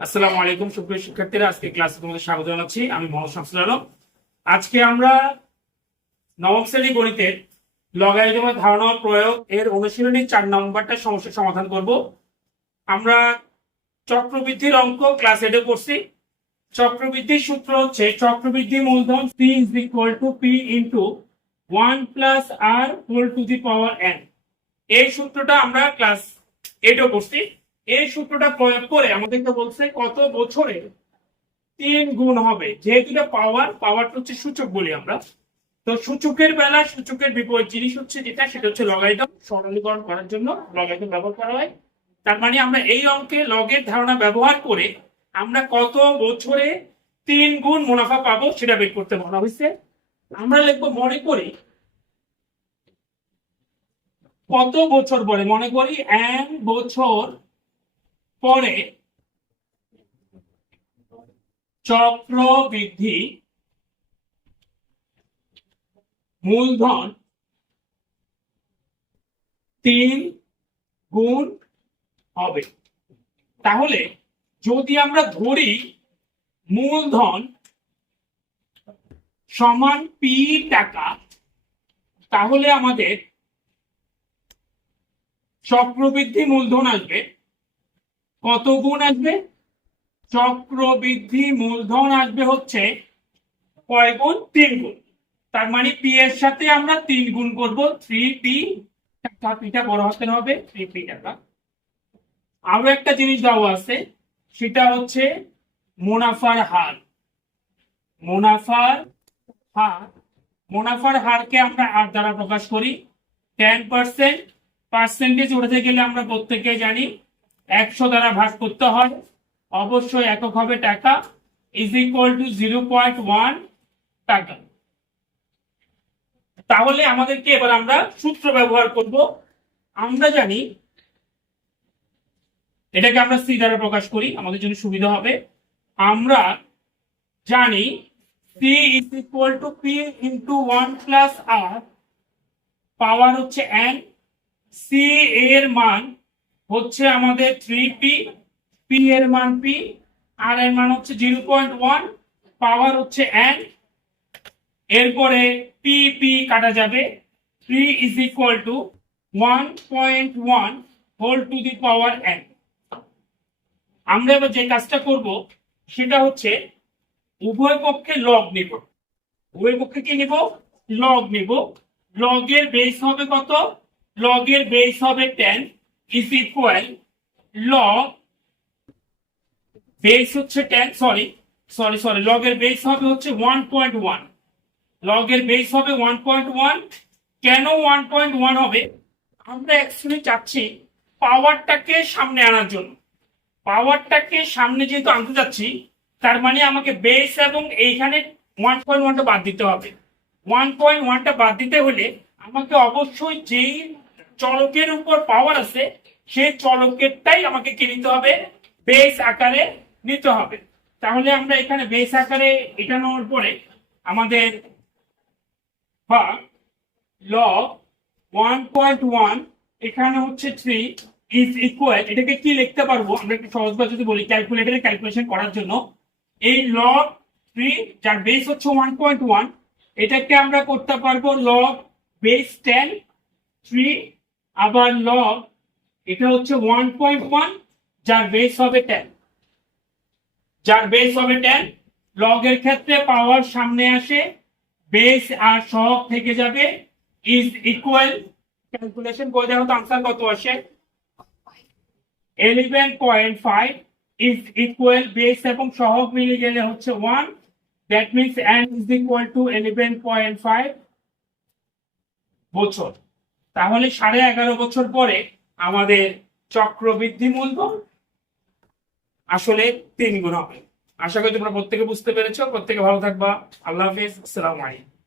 আসসালামু আলাইকুম, সুপ্রিয় শিক্ষার্থীরা, আজকে ক্লাসে তোমাদের স্বাগত জানাচ্ছি। আমি মোহাম্মদ শামসুল আলম। আজকে আমরা নবম শ্রেণি গণিতের লগারিদমের ধারণা প্রয়োগ এর অনুশীলনী চার নম্বরটা সমস্যার সমাধান করব। আমরা চক্রবৃদ্ধির অঙ্ক ক্লাস এডে করছি চক্রবৃদ্ধির সূত্র হচ্ছে, চক্রবৃদ্ধি মূলধন C is equal to P into one plus R whole to the power N এই সূত্রটা আমরা ক্লাস এইটও করছি এই সূত্রটা প্রয়োগ করে আমাদেরকে বলছে কত বছরে তিন গুণ হবে। যেহেতু পাওয়ার পাওয়ারটা হচ্ছে সূচক বলি আমরা। তো সূচকের বেলা, সূচকের বিপরীত জিনিস হচ্ছে যেটা, সেটা হচ্ছে লগারিদম সরলীকরণ করার জন্য লগারিদম ব্যবহার করা হয়। তার মানে আমরা এই অঙ্কে লগের ধারণা ব্যবহার করে আমরা কত বছরে তিন গুণ মুনাফা পাবো সেটা বের করতে বলা হয়েছে। আমরা লিখব মনে করি, কত বছর পরে মনে করি? এক বছর পরে চক্রবৃদ্ধি, মূলধন তিন গুণ হবে। তাহলে যদি আমরা ধরি মূলধন সমান পি টাকা, তাহলে আমাদের চক্রবৃদ্ধি মূলধন আসবে কত গুণ আসবে? চক্রবৃদ্ধি মূলধন আসবে হচ্ছে কয় গুণ? তিন গুণ। তার মানে পি এর সাথে আমরা তিন গুণ করব। থ্রি পি টাকা পিটা বড় হাতের হবে। থ্রি পি টাকা আরও একটা জিনিস দেওয়া আছে, সেটা হচ্ছে মুনাফার হার। মুনাফার হার, মুনাফার হারকে আমরা আর দ্বারা প্রকাশ করি। টেন পার্সেন্ট পার্সেন্টেজ উঠে গেলে আমরা প্রত্যেকে জানি একশো দ্বারা ভাগ করতে হয়। অবশ্যই একক হবে টাকা is equal to zero point one টাকা। তাহলে আমাদেরকে এবার আমরা সূত্র ব্যবহার করব। আমরা জানি এটাকে আমরা সি দ্বারা প্রকাশ করি, আমাদের জন্য সুবিধা হবে। আমরা জানি C is equal to P into one plus R power হচ্ছে এন সি এর মান হচ্ছে আমাদের থ্রি পি পি এর মান পি আর এর মান হচ্ছে জিরো পয়েন্ট ওয়ান পাওয়ার হচ্ছে এন এরপরে পি পি কাটা যাবে। Three is equal to one point one whole to the power N আমরা এবার যে কাজটা করব, সেটা হচ্ছে উভয় পক্ষে লগ নিব। উভয় পক্ষে কি নিব? লগ নিব। লগের বেস হবে কত? লগের বেস হবে ten is equal log base হচ্ছে টেন সরি সরি সরি লগের বেস হবে হচ্ছে ওয়ান পয়েন্ট ওয়ান লগের বেস হবে ওয়ান পয়েন্ট ওয়ান কেন ওয়ান পয়েন্ট ওয়ান হবে? আমরা অ্যাকচুয়ালি চাচ্ছি পাওয়ারটাকে সামনে আনার জন্য। পাওয়ারটাকে সামনে যেহেতু আনতে যাচ্ছি তার মানে আমাকে বেস এবং এইখানে ওয়ান পয়েন্ট ওয়ানটা বাদ দিতে হবে। ওয়ান পয়েন্ট ওয়ানটা বাদ দিতে হলে আমাকে অবশ্যই যেই চলকের উপর পাওয়ার আছে সেই চলকেরটাই আমাকে কি নিতে হবে? বেস আকারে নিতে হবে। তাহলে আমরা এখানে বেস আকারে এটা নেওয়ার পরে আমাদের বা ল ওয়ান পয়েন্ট ওয়ান এখানে হচ্ছে থ্রি ইজ ইকুয়াল এটাকে কি লিখতে পারব? আমরা একটু সহজভাবে যদি বলি ক্যালকুলেটারে ক্যালকুলেশন করার জন্য। এই ল থ্রি যার বেস হচ্ছে ওয়ান পয়েন্ট ওয়ান এটাকে আমরা করতে পারব লগ বেস টেন থ্রি আবার লগ এটা হচ্ছে ওয়ান পয়েন্ট ওয়ান যার বেস হবে টেন যার বেস হবে টেন লগের ক্ষেত্রে পাওয়ার সামনে আসে বেস আর সহগ থেকে যাবে ইজ ইকুয়াল ক্যালকুলেশন করে দেখো তো আনসার কত আসে। Eleven point five is equal base এবং সহগ মিলে গেলে হচ্ছে one that means N is equal to eleven point five বছর। তাহলে সাড়ে এগারো বছর পরে আমাদের চক্রবৃদ্ধি মূলধন আসলে তিন গুণ হবে। আশা করি তোমরা প্রত্যেকে বুঝতে পেরেছ। প্রত্যেকে ভালো থাকবা। আল্লাহ হাফিজ। আসসালামু আলাইকুম।